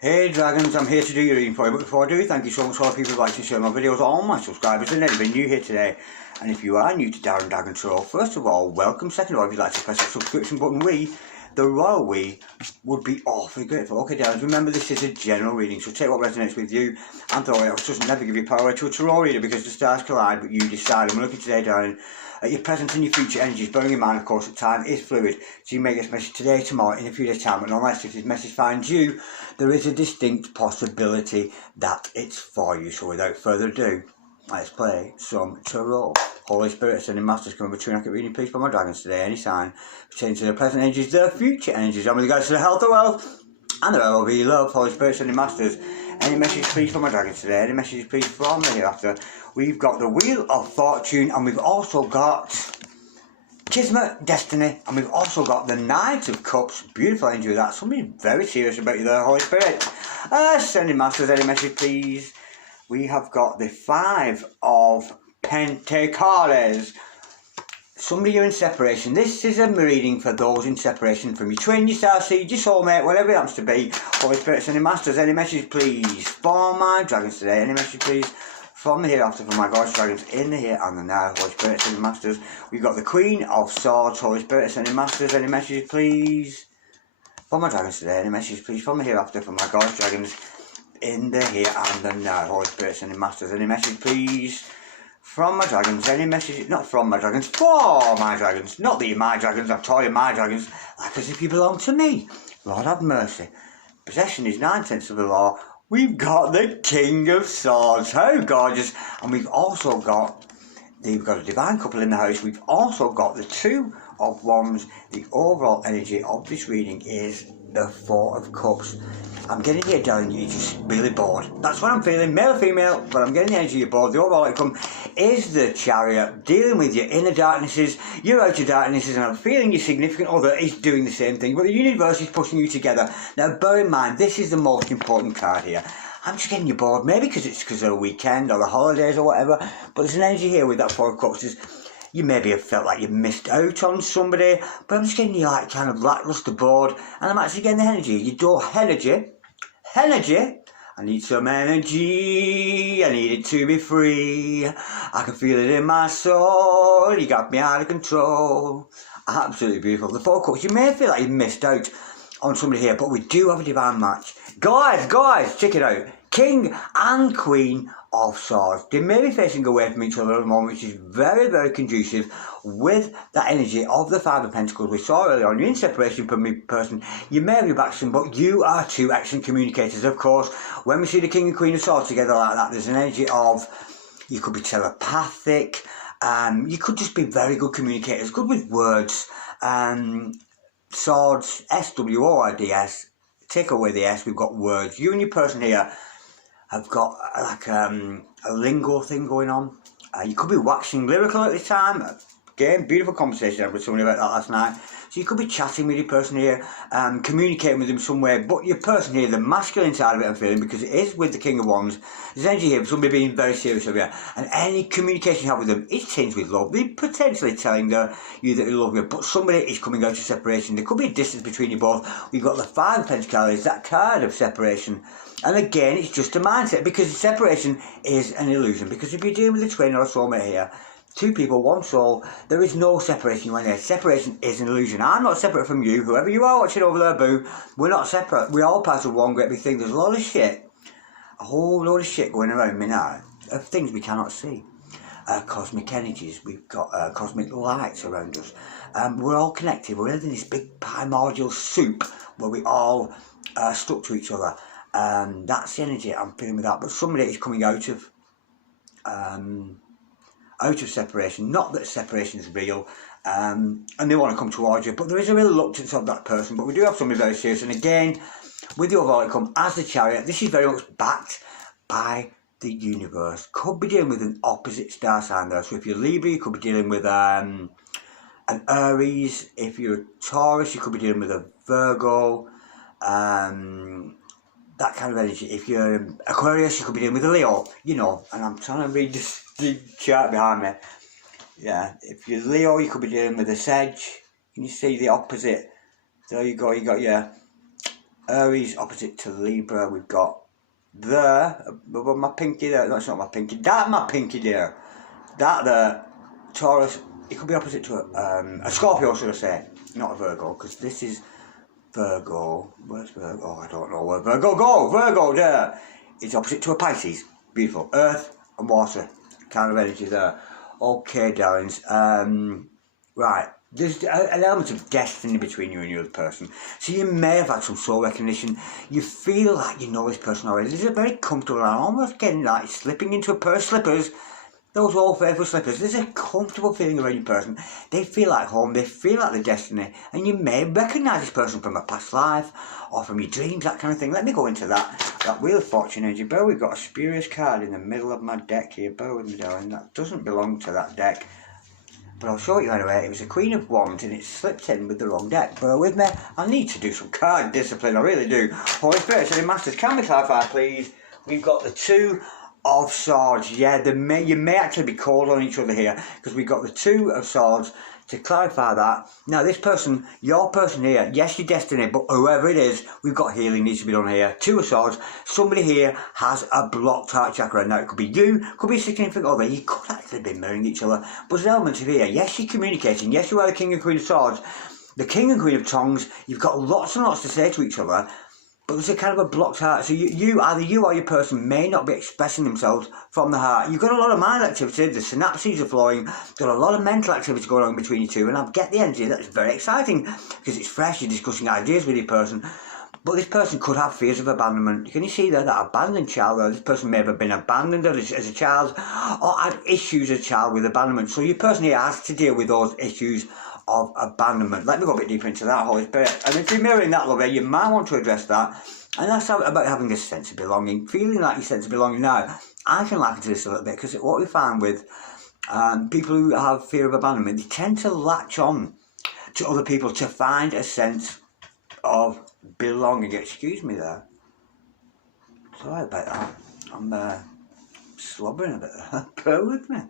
Hey Dragons, I'm here to do your reading for you, but before I do, thank you so much for all the people who like to share my videos, all my subscribers and anybody new here today. And if you are new to Darren Dragon Tarot, first of all, welcome. Second of all, if you'd like to press that subscription button, the royal we, would be awfully grateful. Okay Darren, remember this is a general reading, so take what resonates with you and throw it out. Just never give your power away to a tarot reader because the stars collide, but you decide. I'm looking today, Darren, at your present and your future energies, bearing in mind, of course, that time is fluid. So you may get this message today, tomorrow, in a few days' time, and unless if this message finds you, there is a distinct possibility that it's for you. So without further ado, let's play some tarot. Holy Spirit, Ascending Masters, come over to an accurate reading, please, for my dragons today. Any sign pertaining to their present energies, their future energies, and with regards to the health, the wealth, and the LOV love. Holy Spirit, Ascending Masters, any message, please, for my dragons today. Any messages, please, from the hereafter. We've got the Wheel of Fortune, and we've also got Kismet, Destiny, and we've also got the Knight of Cups. Beautiful energy with that. Somebody very serious about you there, Holy Spirit. Ascending Masters, any message, please. We have got the Five of Pentacles. Somebody you're in separation. This is a reading for those in separation from your twin, your starseed, your soulmate, whatever it happens to be. Holy Spirit, Ascending Masters, any message, please, for my dragons today. Any message, please, from the hereafter, for my gorgeous dragons in the here and the now. Holy Spirit, Ascending Masters. We've got the Queen of Swords. Holy Spirit, Ascending Masters, any message, please, for my dragons today. Any message, please, from the hereafter, for my gorgeous dragons in the here and the now. Holy Spirit, Ascending Masters, any message, please, from my dragons. Any message, not from my dragons, for my dragons. Not that you're my dragons, I'm telling you, my dragons, like as if you belong to me. Lord have mercy. Possession is 9/10 of the law. We've got the King of Swords. How gorgeous. And we've also got a divine couple in the house. We've also got the Two of Wands. The overall energy of this reading is the Four of Cups. I'm getting here, darling, you're just really bored. That's what I'm feeling, male or female, but I'm getting the energy you're bored. The overall outcome is the Chariot, dealing with your inner darknesses, your outer darknesses, and I'm feeling your significant other is doing the same thing, but the universe is pushing you together. Now, bear in mind, this is the most important card here. I'm just getting you bored, maybe because it's because of the weekend or the holidays or whatever, but there's an energy here with that Four of Cups. You maybe have felt like you missed out on somebody, but I'm just getting you like kind of lackluster bored, and I'm actually getting the energy. You do energy. I need some energy. I need it to be free. I can feel it in my soul. You got me out of control. Absolutely beautiful. The Four of Cups. You may feel like you missed out on somebody here, but we do have a divine match. Guys, check it out. King and Queen of Swords. They may be facing away from each other at the moment, which is very, very conducive with that energy of the Five of Pentacles we saw earlier on. You're in separation from me person. You may have your back soon, but you are two excellent communicators. Of course, when we see the King and Queen of Swords together like that, there's an energy of, you could be telepathic, you could just be very good communicators, good with words. Swords, S-W-O-R-D-S, take away the S, we've got words. You and your person here have got like a lingo thing going on. You could be waxing lyrical at this time. Again, beautiful conversation I had with somebody about that last night. So you could be chatting with your person here, communicating with them some way, but your person here, the masculine side of it I'm feeling, because it is with the King of Wands, there's energy here of somebody being very serious over you, and any communication you have with them is tinged with love. They're potentially telling you that they love you, but somebody is coming out of separation. There could be a distance between you both. We've got the Five of Pentacles, that card of separation. And again, it's just a mindset, because separation is an illusion. Because if you're dealing with a twin or a soulmate here, two people, one soul, there is no separation when there. Separation is an illusion. I'm not separate from you, whoever you are watching over there, boo. We're not separate. We're all part of one great big thing. There's a lot of shit, a whole load of shit going around me now, of things we cannot see. Cosmic energies, we've got cosmic lights around us. We're all connected. We're in this big primordial soup where we all stuck to each other. That's the energy I'm feeling with that. But somebody is coming out of separation. Not that separation is real, and they want to come towards you, but there is a reluctance of that person. But we do have somebody very serious. And again, with the overall outcome as the Chariot, this is very much backed by the universe. Could be dealing with an opposite star sign there. So if you're Libra, you could be dealing with an Aries. If you're a Taurus, you could be dealing with a Virgo. That kind of energy. If you're Aquarius, you could be dealing with a Leo, you know, and I'm trying to read the chart behind me. Yeah, if you're Leo, you could be dealing with a Sag. Can you see the opposite? There you go, you got your Aries opposite to Libra. We've got my pinky there. No, it's not my pinky. That my pinky there. That there. Taurus. It could be opposite to a Scorpio, should I say? Not a Virgo, because this is Virgo. Where's Virgo? Oh, I don't know where Virgo go. Virgo there. It's opposite to a Pisces. Beautiful. Earth and water kind of energy there. Okay, darlings. Right. There's an element of destiny between you and your other person. So you may have had some soul recognition. You feel like you know this person already. There's a very comfortable, almost getting like slipping into a pair of slippers. Those old faithful slippers. There's a comfortable feeling around your person. They feel like home. They feel like their destiny. And you may recognise this person from a past life or from your dreams, that kind of thing. Let me go into that Wheel of Fortune energy. But we've got a spurious card in the middle of my deck here. Bear with me, darling. That doesn't belong to that deck. But I'll show you anyway. It was a Queen of Wands and it slipped in with the wrong deck. Bear with me. I need to do some card discipline. I really do. Holy Spirit, so Masters, can we clarify, please? We've got the Two of Swords. Yeah, you may actually be called on each other here because we've got the Two of Swords. To clarify that, now this person, your person here, yes, your destiny, but whoever it is, we've got healing needs to be done here. Two of Swords, somebody here has a blocked heart chakra. Now it could be you, could be a significant other, you could actually be mirroring each other. But there's elements of here, yes, you're communicating, yes, you are the King and Queen of Swords, the King and Queen of Tongues, you've got lots and lots to say to each other. But there's a kind of a blocked heart. So either you or your person may not be expressing themselves from the heart. You've got a lot of mind activity. The synapses are flowing. Got a lot of mental activity going on between you two. And I get the energy. That's very exciting because it's fresh. You're discussing ideas with your person. But this person could have fears of abandonment. Can you see there, that abandoned child there? This person may have been abandoned as a child or had issues as a child with abandonment. So your person here has to deal with those issues of abandonment. Let me go a bit deeper into that, Holy Spirit. And if you're mirroring that, love, you might want to address that. And that's about having a sense of belonging, feeling like your sense of belonging. Now, I can liken to this a little bit because what we find with people who have fear of abandonment, they tend to latch on to other people to find a sense of belonging. Excuse me there. Sorry about that. I'm slobbering a bit there. Bear with me.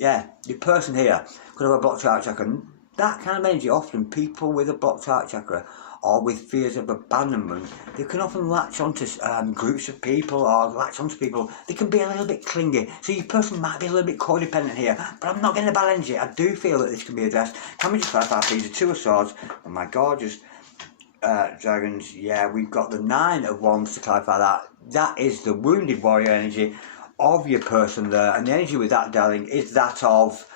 Yeah, your person here could have a blocked heart chakra. That kind of energy, often people with a blocked heart chakra or with fears of abandonment, they can often latch onto groups of people or latch onto people. They can be a little bit clingy. So your person might be a little bit codependent here, but I'm not getting a bad energy. I do feel that this can be addressed. Can we just clarify, please? The Two of Swords and my gorgeous dragons. Yeah, we've got the Nine of Wands to clarify that. That is the wounded warrior energy of your person there. And the energy with that, darling, is that of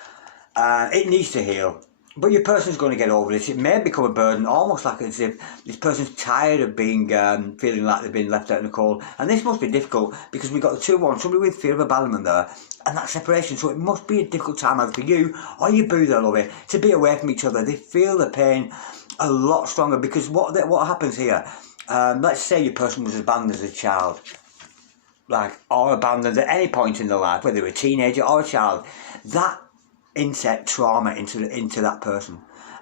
it needs to heal. But your person's going to get over this. It may become a burden, almost like as if this person's tired of being feeling like they've been left out in the cold. And this must be difficult because we've got the 2-1, somebody with fear of abandonment there, and that separation. So it must be a difficult time either for you or your boo there, lovey, to be away from each other. They feel the pain a lot stronger because what happens here, let's say your person was abandoned as a child, or abandoned at any point in their life, whether they're a teenager or a child, that inset trauma into that person,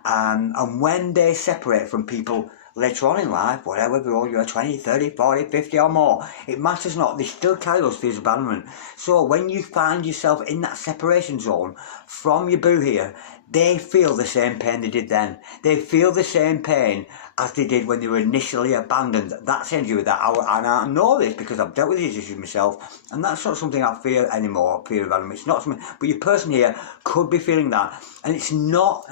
and when they separate from people later on in life, whatever, you're 20, 30, 40, 50 or more, it matters not, they still carry those fears of abandonment. So when you find yourself in that separation zone from your boo here, they feel the same pain they did then. They feel the same pain as they did when they were initially abandoned. That's energy with that. And I know this because I've dealt with these issues myself, and that's not something I fear anymore, fear of abandonment. It's not something, but your person here could be feeling that, and it's not.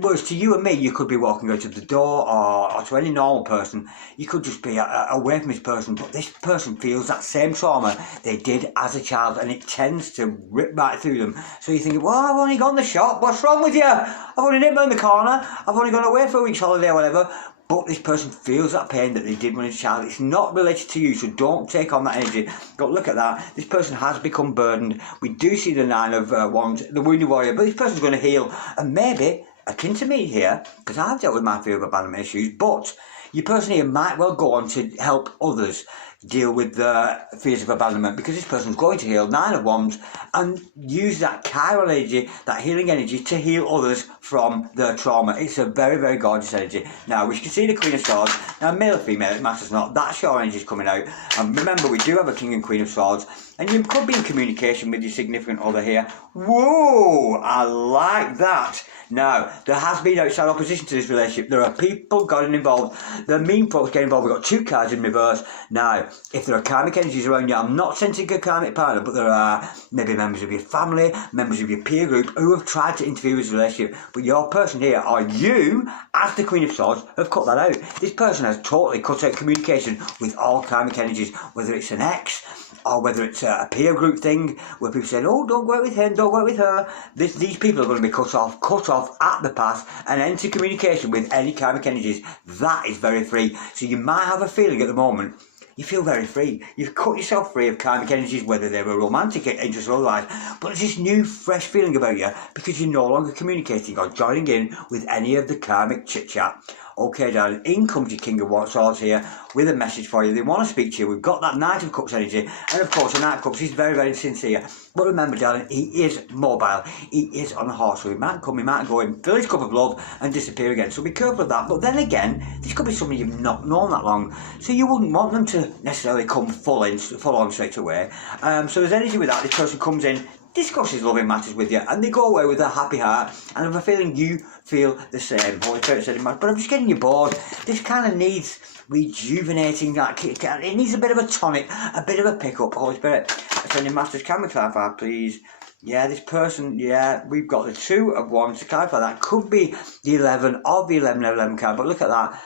Whereas to you and me, you could be walking out of the door, or to any normal person, you could just be away from this person, but this person feels that same trauma they did as a child, and it tends to rip right through them. So you're thinking, well, I've only gone to the shop, what's wrong with you? I've only nipped around the corner, I've only gone away for a week's holiday or whatever. But this person feels that pain that they did when they were a child. It's not related to you, so don't take on that energy. Go look at that. This person has become burdened. We do see the Nine of Wands, the wounded warrior, but this person's going to heal, and maybe akin to me here, because I've dealt with my fear of abandonment issues, but your person here might well go on to help others. deal with the fears of abandonment, because this person's going to heal 9 of Wands and use that chiral energy, that healing energy, to heal others from their trauma. It's a very, very gorgeous energy. Now, we can see the Queen of Swords. Now, male or female, it matters not. That's your energy coming out. And remember, we do have a King and Queen of Swords. And you could be in communication with your significant other here. Whoa, I like that. Now, there has been outside opposition to this relationship. There are people getting involved. The mean folks getting involved. We've got 2 cards in reverse. Now, if there are karmic energies around you, I'm not sensing a karmic partner, but there are maybe members of your family, members of your peer group who have tried to interfere with this relationship. But your person here, or you, as the Queen of Swords, have cut that out. This person has totally cut out communication with all karmic energies, whether it's an ex, or whether it's a peer group thing where people say, oh, don't go out with him, don't go out with her. These people are going to be cut off at the pass and enter communication with any karmic energies. That is very free. So you might have a feeling at the moment, you feel very free. You've cut yourself free of karmic energies, whether they were romantic interest or otherwise. But there's this new, fresh feeling about you because you're no longer communicating or joining in with any of the karmic chit-chat. Okay, darling, in comes your King of Swords here with a message for you. They want to speak to you. We've got that Knight of Cups energy. And of course, the Knight of Cups is very, very sincere. But remember, darling, he is mobile. He is on a horse. So he might come, he might go and fill his cup of love and disappear again. So be careful of that. But then again, this could be somebody you've not known that long. So you wouldn't want them to necessarily come full on straight away. So there's energy with that. This person comes in, discusses loving matters with you, and they go away with a happy heart, and I have a feeling you feel the same. Holy Spirit said, but I'm just getting you bored. This kind of needs rejuvenating. It needs a bit of a tonic, a bit of a pick-up. Holy Spirit, sending masters, can we clarify, please? Yeah, this person, yeah, we've got the 2 of Wands to clarify. That could be the 11 of the 11 card, but look at that.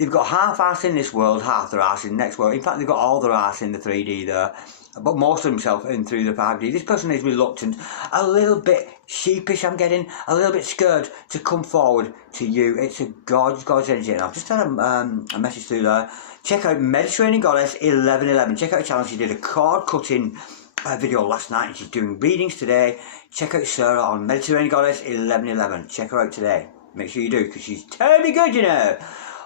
They've got half arse in this world, half their arse in the next world. In fact, they've got all their arse in the 3D there, but most of themselves in through the 5D. This person is reluctant, a little bit sheepish, I'm getting, a little bit scared to come forward to you. It's a gorgeous energy. And I've just had a message through there. Check out Mediterranean Goddess 1111. Check out her channel. She did a card cutting video last night and she's doing readings today. Check out Sarah on Mediterranean Goddess 1111. Check her out today. Make sure you do, because she's terribly good, you know.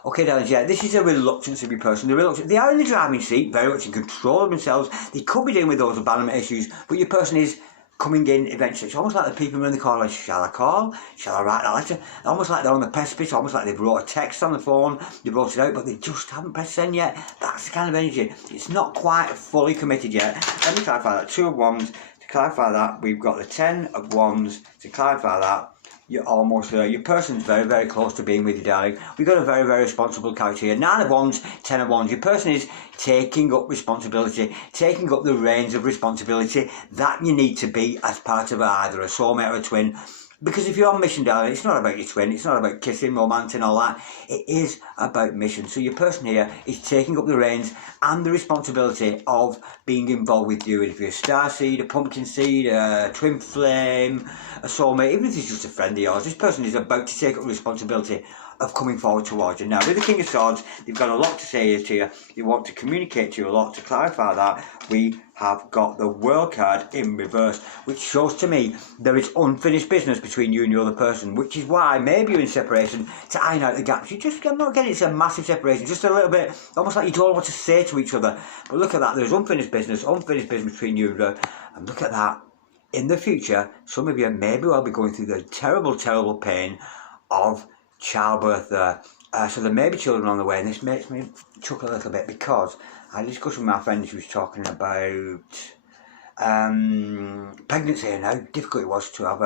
Okay, darlings, yeah, this is a reluctance of your person. They are in the driving seat, very much in control of themselves. They could be dealing with those abandonment issues, but your person is coming in eventually. It's almost like the people in the car, like, shall I call? Shall I write that letter? Almost like they're on the precipice, almost like they've wrote a text on the phone, they wrote it out, but they just haven't pressed send yet. That's the kind of energy. It's not quite fully committed yet. Let me clarify that. 2 of Wands. To clarify that, we've got the 10 of Wands. To clarify that, you're almost there. Your person's very, very close to being with you, darling. We've got a very, very responsible character here. 9 of Wands, 10 of Wands. Your person is taking up responsibility, taking up the reins of responsibility that you need to be as part of either a soulmate or a twin. Because if you're on mission, darling, it's not about your twin, it's not about kissing, romancing, all that. It is about mission. So your person here is taking up the reins and the responsibility of being involved with you. And if you're a starseed, a pumpkin seed, a twin flame, a soulmate, even if it's just a friend of yours, this person is about to take up the responsibility of coming forward towards you. Now, with the King of Swords, they've got a lot to say here to you. They want to communicate to you a lot. To clarify that, we have got the World card in reverse, which shows to me there is unfinished business between you and your other person, which is why maybe you're in separation to iron out the gaps. I'm not getting it's a massive separation, just a little bit, almost like you don't know what to say to each other. But look at that, there's unfinished business between you and her. And look at that. In the future, some of you maybe will be going through the terrible pain of childbirth there. So there may be children on the way, and this makes me chuckle a little bit because I discussed with my friend, she was talking about pregnancy and how difficult it was to have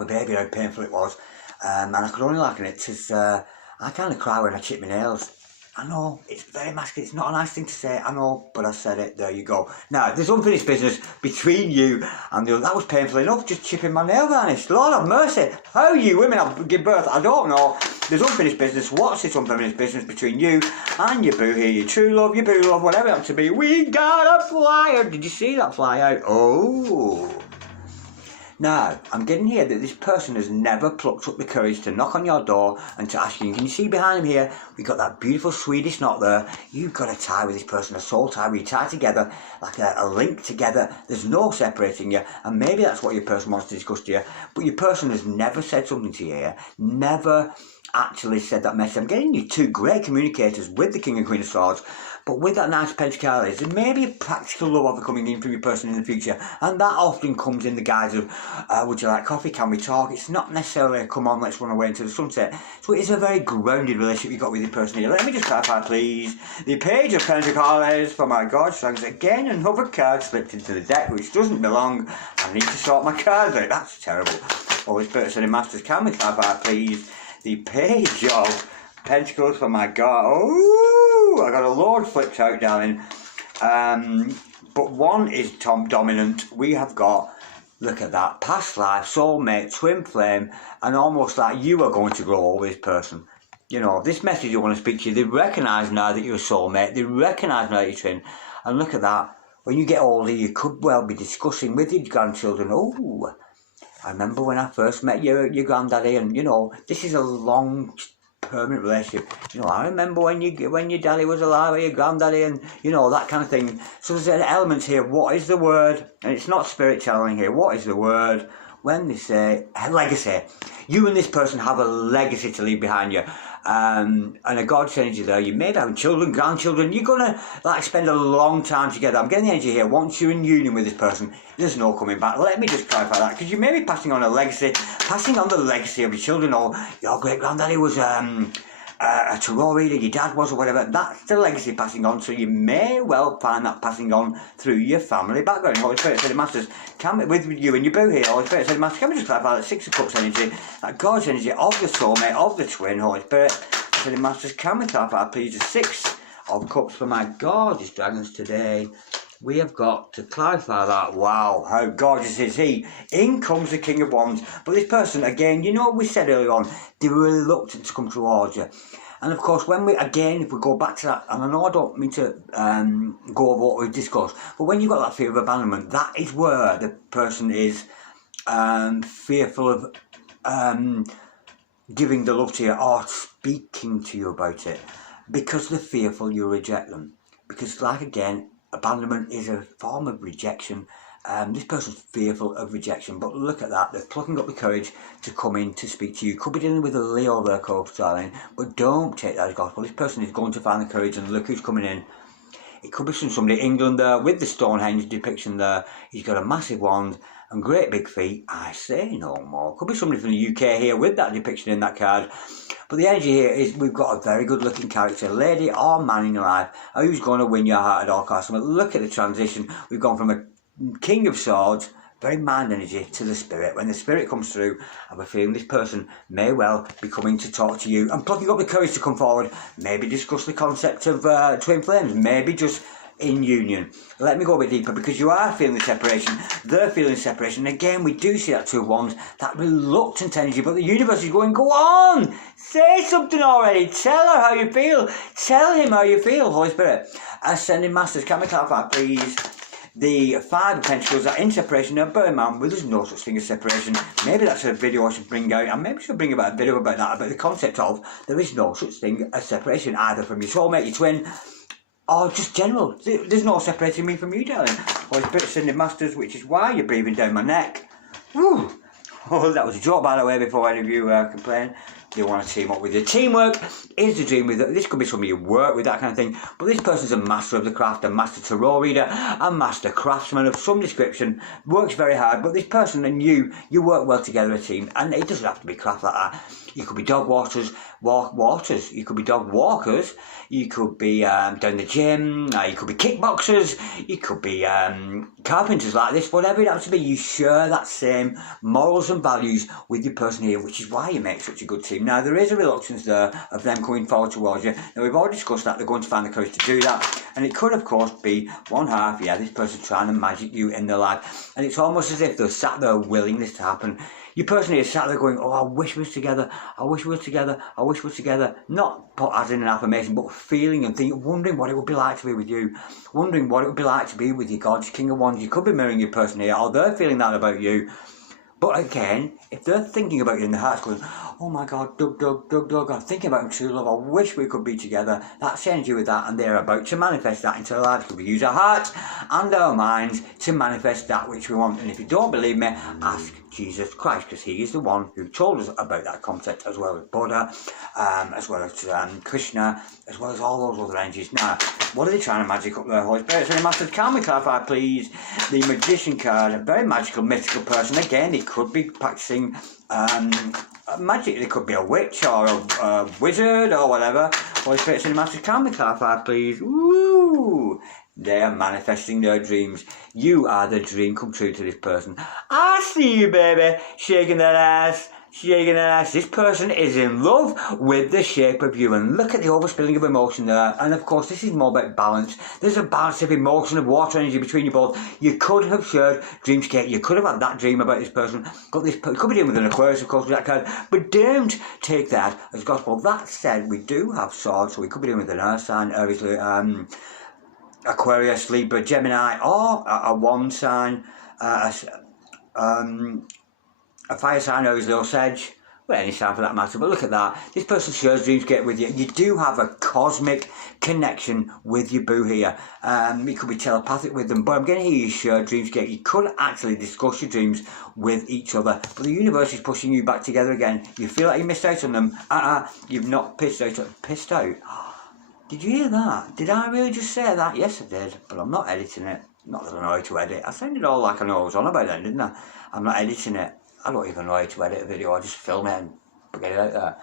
a baby, how painful it was, and I could only liken it to I kind of cry when I chip my nails. I know, it's very masculine, it's not a nice thing to say, I know, but I said it, there you go. Now, there's unfinished business between you and the other. That was painful enough, just chipping my nail varnish. Lord have mercy, how you women have give birth, I don't know. There's unfinished business. What's this unfinished business between you and your boo here, your true love, your boo love, whatever it happens to be? We got a flyer. Did you see that fly out? Oh. Now, I'm getting here that this person has never plucked up the courage to knock on your door and to ask you. Can you see behind him here? We've got that beautiful Swedish knot there. You've got a tie with this person, a soul tie where you tie together, like a link together. There's no separating you, and maybe that's what your person wants to discuss to you. But your person has never said something to you here, never actually said that message. I'm getting you two great communicators with the King and Queen of Swords, but with that nice Pentacles, there may be a practical love offer coming in from your person in the future, and that often comes in the guise of, would you like coffee, can we talk? It's not necessarily a come on, let's run away into the sunset. So it is a very grounded relationship you've got with your person here. Let me just clarify, please. The Page of Pentacles, for my God, strings again, another card slipped into the deck, which doesn't belong. I need to sort my cards out. That's terrible. Holy Spirit, Son, and Masters, can we clarify, please? The Page of Pentacles, for my God. Oh, I got a load flipped out, darling. But one is dominant. We have got, look at that, past life, soulmate, twin flame, and almost like you are going to grow old with this person. You know, this message you want to speak to you, they recognise now that you're a soulmate, they recognise now that you're twin. And look at that, when you get older, you could well be discussing with your grandchildren, oh, I remember when I first met your granddaddy, and, you know, this is a long permanent relationship. You know, I remember when your daddy was alive, or your granddaddy, and you know, that kind of thing. So there's an element here. What is the word? And it's not spirit channeling here. What is the word when they say legacy? You and this person have a legacy to leave behind you. And a God's energy there. You may be having children, grandchildren. You're gonna like spend a long time together. I'm getting the energy here. Once you're in union with this person, there's no coming back. Let me just clarify that, because you may be passing on a legacy, passing on the legacy of your children, or your great granddaddy was a tarot reader, your dad was, or whatever. That's the legacy passing on. So you may well find that passing on through your family background. Holy Spirit, Said the Masters, with you and your boo here, Holy Spirit, Said the Masters, can we just clarify that Six of Cups energy, that God's energy of the soulmate, of the twin, Holy Spirit, Said the Masters, can we clarify, please, the Six of Cups for my gorgeous dragons today? We have got to clarify that. Wow, how gorgeous is he? In comes the King of Wands. But this person, again, you know what we said earlier on, they were reluctant to come towards you. And of course, when if we go back to that, and I know I don't mean to go over what we've discussed, but when you've got that fear of abandonment, that is where the person is fearful of giving the love to you or speaking to you about it, because they're fearful you'll reject them. Because, like, again, abandonment is a form of rejection. This person's fearful of rejection, but look at that. They're plucking up the courage to come in to speak to you. Could be dealing with a Leo there, co-starring, but don't take that as gospel. This person is going to find the courage, and look who's coming in. It could be from somebody in England there with the Stonehenge depiction there. He's got a massive wand and great big feet. I say no more. Could be somebody from the UK here with that depiction in that card. But the energy here is we've got a very good looking character, lady or man in your life, who's going to win your heart at all costs. But look at the transition. We've gone from a King of Swords, very mind energy, to the Spirit. When the Spirit comes through, I have a feeling this person may well be coming to talk to you and plucking up the courage to come forward, maybe discuss the concept of twin flames, maybe just in union. Let me go a bit deeper, because you are feeling the separation, they're feeling separation, and again we do see that Two of Wands, that reluctant energy, but the universe is going, go on, say something already, tell her how you feel, tell him how you feel, Holy Spirit. Ascending Masters, can we clarify, please? The Five of Pentacles are in separation. Now, bear in mind, there's no such thing as separation. Maybe that's a video I should bring out, and maybe I should bring about a video about that, about the concept of there is no such thing as separation, either from your soulmate, your twin, or just general. There's no separating me from you, darling. Holy Spirit, Ascending Masters, which is why you're breathing down my neck. Woo! Oh, that was a joke, by the way, before any of you complain. They want to team up with you. Teamwork is the dream. This could be somebody you work with, that kind of thing. But this person's a master of the craft, a master tarot reader, a master craftsman of some description. Works very hard. But this person and you work well together, a team. And it doesn't have to be craft like that. You could be dog waters. You could be dog walkers. You could be down the gym. You could be kickboxers. You could be carpenters like this. Whatever it happens to be, you share that same morals and values with your person here, which is why you make such a good team. Now, there is a reluctance there of them coming forward towards you. Now, we've already discussed that. They're going to find the courage to do that. And it could, of course, be one half, this person trying to magic you in their life. And it's almost as if they're sat there willing this to happen. Your person here is sat there going, oh, I wish we was together. I wish we was together. I wish we was together. Not put as in an affirmation, but feeling and thinking, wondering what it would be like to be with you. Wondering what it would be like to be with your God, your King of Wands. You could be mirroring your person here, or they're feeling that about you. But again, if they're thinking about you in the heart, going, oh my God, Doug, I'm thinking about true love, I wish we could be together. That's energy with that, and they're about to manifest that into their lives. We use our hearts and our minds to manifest that which we want. And if you don't believe me, ask Jesus Christ, because he is the one who told us about that concept, as well as Buddha, as well as Krishna, as well as all those other energies. Now, what are they trying to magic up there, Holy Spirit? So the Masters, can we clarify, please? The Magician card, a very magical, mystical person. Again, he could be practicing magic. It could be a witch or a wizard or whatever. Holy Spirit, so the Masters, can we clarify, please? Woo! They are manifesting their dreams. You are the dream come true to this person. I see you, baby, shaking that ass, shaking that ass. This person is in love with the shape of you, and look at the overspilling of emotion there. And of course, this is more about balance. There's a balance of emotion, of water energy between you both. You could have shared dreamscape. You could have had that dream about this person. Got this. Could be dealing with an Aquarius, of course, with that card. But don't take that as gospel. That said, we do have swords, so we could be dealing with an earth sign, obviously. Aquarius, Libra, Gemini, or a one sign, a fire sign, or Leo Sedge, well, any sign for that matter. But look at that. This person shares dreamscape with you. You do have a cosmic connection with your boo here. You could be telepathic with them, but I'm getting here you share dreamscape. You could actually discuss your dreams with each other. But the universe is pushing you back together again. You feel like you missed out on them. You've not pissed out. Pissed out? Did you hear that? Did I really just say that? Yes, I did, but I'm not editing it. Not that I know how to edit. I sounded all like I know I was on about it, didn't I? I'm not editing it. I don't even know how to edit a video. I just film it and get it out there.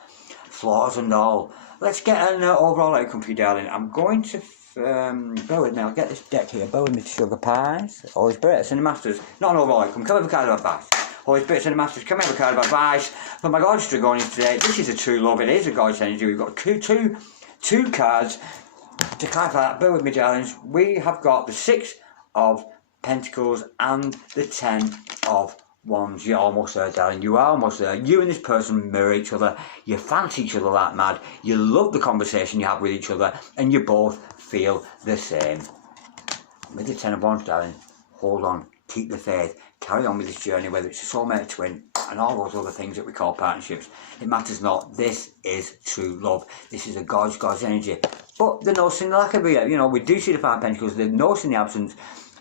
Flaws and all. Let's get an overall outcome for you, darling. I'm going to... bear with me. I'll get this deck here. Bear with me, sugar pies. Holy Spirit, and the Masters. Not an overall outcome. Come have a card of advice. Holy Spirit and the Masters, come have a card of advice. For my gorgeous Dragonians today, this is a true love. It is a gorgeous energy. We've got two cards to clarify that. Bear with me, darlings. We have got the 6 of Pentacles and the 10 of Wands. You're almost there, darling. You are almost there. You and this person mirror each other. You fancy each other like mad. You love the conversation you have with each other, and you both feel the same. With the 10 of Wands, darling, hold on. Keep the faith. Carry on with this journey, whether it's a soulmate, twin, and all those other things that we call partnerships. It matters not. This is true love. This is a God's energy. But the no sin, like we do see the 5 of Pentacles, the no sin, the absence,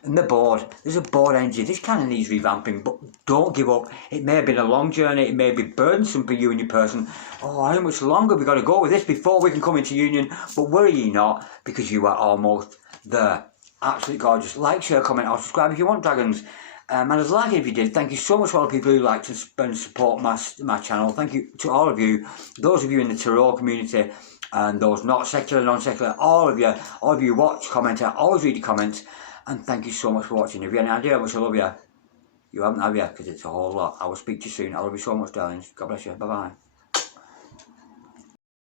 and the bored. There's a bored energy. This kind of needs revamping, but don't give up. It may have been a long journey. It may be burdensome for you and your person. Oh, how much longer have we got to go with this before we can come into union? But worry ye not, because you are almost there. Absolutely gorgeous. Like, share, comment, or subscribe if you want, dragons. And I'd like it if you did. Thank you so much for all the people who like to and support my channel. Thank you to all of you. Those of you in the tarot community and those not secular, non-secular, all of you watch, comment, I always read your comments. And thank you so much for watching. If you have any idea how much I love you, you haven't, have you? Because it's a whole lot. I will speak to you soon. I love you so much, darlings. God bless you. Bye-bye.